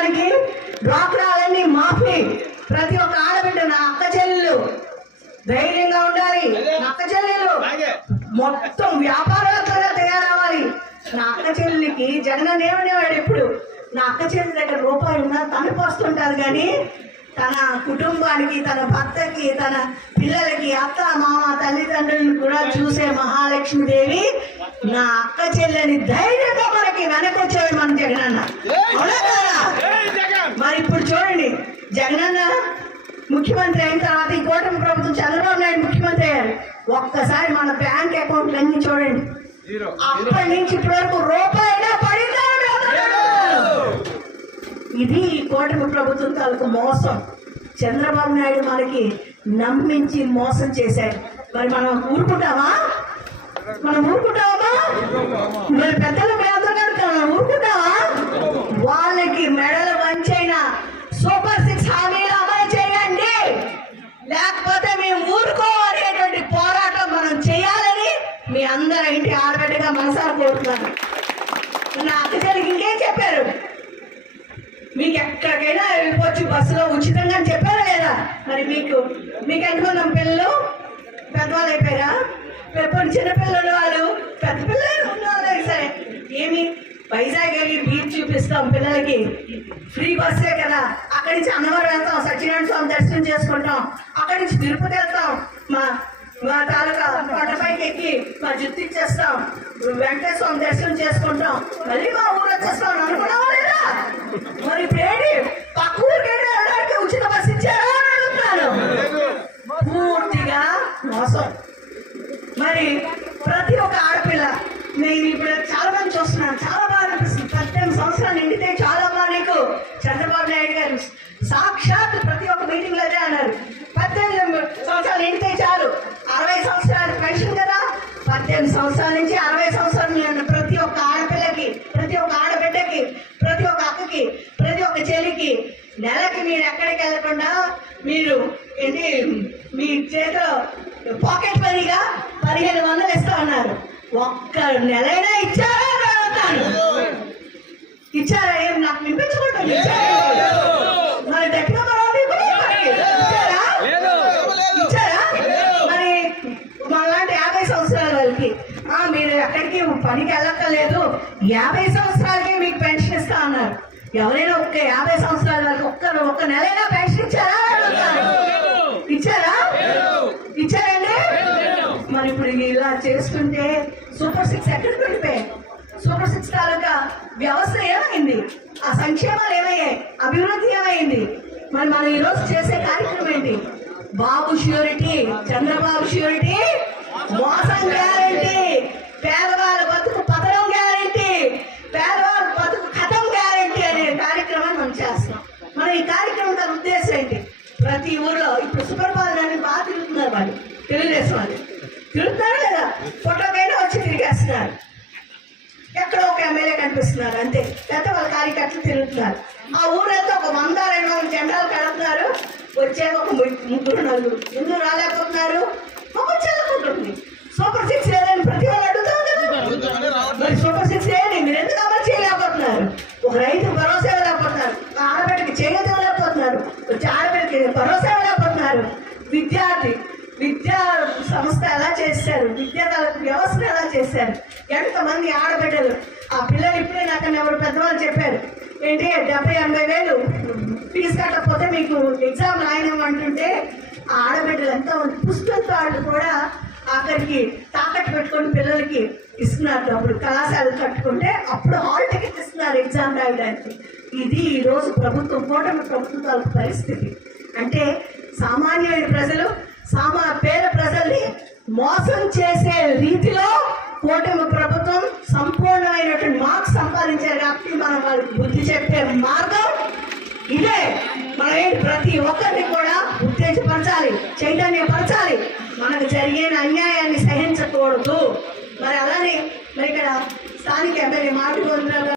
మనకి డ్వాక్రాలన్నీ మాఫీ. ప్రతి ఒక్క ఆడబిడ్డ నా అక్క చెల్లెలు ధైర్యంగా ఉండాలి. నా అక్క చెల్లెలు మొత్తం వ్యాపారవేత్తగా తయారవ్వాలి. నా అక్క చెల్లెలికి జగన్ ఏమనేవాడు ఎప్పుడు, నా అక్క చెల్లి దగ్గర రూపాయలు ఉన్నా తనపోస్తుంటారు కానీ తన కుటుంబానికి, తన భర్తకి, తన పిల్లలకి, అత్త మామ తల్లిదండ్రులను కూడా చూసే మహాలక్ష్మీదేవి నా అక్క చెల్లెని ధైర్యంగా మనకి వెనకొచ్చాడు మన జగనన్న. అవునా కదా? మరి ఇప్పుడు చూడండి, జగనన్న ముఖ్యమంత్రి అయిన తర్వాత ఈ కూటమి ప్రభుత్వం చంద్రబాబు నాయుడు ముఖ్యమంత్రి అయ్యారు. ఒక్కసారి మన బ్యాంక్ అకౌంట్లు అన్ని చూడండి, అప్పటి నుంచి ఇప్పటి వరకు రూపాయినా పడిందా? ఇది ఈ కూటమి ప్రభుత్వం తాలూకు మోసం. చంద్రబాబు నాయుడు మనకి నమ్మించి మోసం చేశాడు. మరి మనం ఊరుకుంటామా? మరి పెద్దల ఊరుకుంటావా? వాళ్ళకి మెడలు వంచైనా సూపర్ 6 హామీలు అమలు చేయండి, లేకపోతే మేము ఊరుకోవాలనేటువంటి పోరాటం మనం చేయాలని మీ అందరి ఇంటి ఆడబిడ్డగా మనసారా కోరుతున్నాను. నా అక్క చెల్లికి ఇంకేం చెప్పారు? మీకు ఎక్కడికైనా వెళ్ళిపోవచ్చు బస్సులో ఉచితంగా అని చెప్పారా లేదా? మరి మీకు ఎంతమంది పిల్లలు పెద్దవాళ్ళు అయిపోయారా? ఎప్పుడు చిన్నపిల్లలు వాళ్ళు పెద్ద పిల్లలు ఉన్నారు. సరే, ఏమి వైజాగ్ వెళ్ళి బీచ్ చూపిస్తాం పిల్లలకి, ఫ్రీ బస్సే కదా. అక్కడి నుంచి అన్నవరం వెళ్తాం, సత్యనారాయణ స్వామి దర్శనం చేసుకుంటాం. అక్కడి నుంచి తిరుపతి వెళ్తాం, మా తాలూకా కొండపైకి ఎక్కి మా జుట్టు ఇచ్చేస్తాం, వెంకటేశ్వర స్వామి దర్శనం చేసుకుంటాం, మళ్ళీ మా ఊరు వచ్చేస్తాం అనుకున్నావా లేదా? మరి ఇప్పుడేంటి పక్క ఊరికి వెళ్ళడానికి ఉచిత బస్సు ఇచ్చారా అని అడుగుతున్నాను. పూర్తిగా మోసం. మరి ప్రతి ఒక్క ఆడపిల్ల, నేను ఇప్పుడు చాలా మంది చూస్తున్నాను, చాలా బాగా అనిపిస్తుంది. 18 సంవత్సరాలు నిండితే చాలా బాగా నీకు చంద్రబాబు నాయుడు గారు సాక్షాత్ ప్రతి ఒక్క మీటింగ్ లో అదే అన్నారు. 18 సంవత్సరాలు నిండితే చాలు, 60 సంవత్సరాలు పెన్షన్ కదా. 18 సంవత్సరాల నుంచి 60 సంవత్సరాలు ఉన్న ప్రతి ఒక్క ఆడపిల్లకి, ప్రతి ఒక్క ఆడబిడ్డకి, ప్రతి ఒక్క అక్కకి, ప్రతి ఒక్క చెల్లికి నెలకి మీరు ఎక్కడికి వెళ్ళకుండా మీరు ఏంటి మీ చేతిలో పాకెట్ మనీగా 1500 ఇస్తా ఉన్నారు. ఒక్క నెలైనా ఇచ్చారా? ఇచ్చారా? ఏం నాకు వినిపించుకుంటాం. మరి గట్టిగా ఇచ్చారా? మరి మనలాంటి 50 సంవత్సరాల వాళ్ళకి మీరు ఎక్కడికి పనికి వెళ్ళక్కర్లేదు, 50 సంవత్సరాలకే మీకు పెన్షన్ ఇస్తా ఉన్నారు. ఎవరైనా ఒక్క 50 సంవత్సరాల వాళ్ళకి ఒక్క నెలైనా పెన్షన్ ఇచ్చారా? ఇచ్చారండి. మరి ఇప్పుడు ఇలా చేస్తుంటే సూపర్ 6 ఎక్కడికి వెళ్ళిపోయాయి? సూపర్ 6 తాలూకా వ్యవస్థ ఏమైంది? ఆ సంక్షేమాలు ఏమయ్యాయి? అభివృద్ధి ఏమైంది? మరి మనం ఈరోజు చేసే కార్యక్రమం ఏంటి? బాబు ష్యూరిటీ, చంద్రబాబు ష్యూరిటీ, మోసం గ్యారంటీ, పేదవాళ్ళ బతుకు పతనం గ్యారంటీ, పేదవాళ్ళ బతుకు కథం గ్యారంటీ అనే కార్యక్రమాన్ని మనం చేస్తాం. మనం ఈ కార్యక్రమం దాని ఉద్దేశం ఏంటి? ప్రతి ఊర్లో ఇప్పుడు సుపరిపాలన బాగా తిరుగుతున్నారు వాళ్ళు, తెలుగుదేశం వాళ్ళు తిరుగుతున్నారా లేదా? ఫోటోకైనా వచ్చి తిరిగేస్తున్నారు, ఎక్కడో ఒక ఎమ్మెల్యే కనిపిస్తున్నారు అంతే, లేకపోతే వాళ్ళ కార్యకర్తలు తిరుగుతున్నారు. ఆ ఊరంతా ఒక 100-200 జెండాలు కడుతున్నారు, వచ్చాక ఒక 3-4 ఎందుకు రాలేకపోతున్నారు? చెల్లకుంటుంది. సూపర్ 6 లేదని ప్రతి వాళ్ళు అడుగుతాం కదా. మరి సూపర్ 6 లేని మీరు ఎందుకు అమలు చేయలేకపోతున్నారు? ఒక రైతు భరోసా ఇవ్వలేకపోతున్నారు, ఆడబిడ్డకి చేయత ఇవ్వలేకపోతున్నారు, వచ్చి ఆడబిడ్డకి భరోసా ఇవ్వలేకపోతున్నారు. విద్యా సంస్థ ఎలా చేశారు, విద్యా వ్యవస్థను ఎలా చేశారు? ఎంతమంది ఆడబిడ్డలు ఆ పిల్లలు ఇప్పుడే నాకన్నా ఎవరు పెద్దవాళ్ళు చెప్పారు, ఏంటి 70-80 వేలు ఫీజు కట్టకపోతే మీకు ఎగ్జామ్ రాయనివ్వంటుంటే ఆ ఆడబిడ్డలు ఎంతమంది పుస్తకాలు కూడా ఆఖరికి తాకట్టు పెట్టుకొని పిల్లలకి ఇస్తున్నారు. అప్పుడు కళాశాలలు కట్టుకుంటే అప్పుడు హాల్ టికెట్ ఇస్తున్నారు ఎగ్జామ్ రాయడానికి. ఇది ఈరోజు ప్రభుత్వం, కూటమి ప్రభుత్వాల పరిస్థితి. అంటే సామాన్యమైన ప్రజలు, పేద ప్రజల్ని మోసం చేసే రీతిలో కూటమి ప్రభుత్వం సంపూర్ణమైనటువంటి మార్క్స్ సంపాదించారు. కాబట్టి మనం వాళ్ళకి బుద్ధి చెప్పే మార్గం ఇదే. మనం ప్రతి ఒక్కరిని కూడా ఉత్తేజపరచాలి, చైతన్యపరచాలి. మనకు జరిగిన అన్యాయాన్ని సహించకూడదు. మరి అలానే మరి ఇక్కడ స్థానిక ఎమ్మెల్యే మాటగోవిందరావు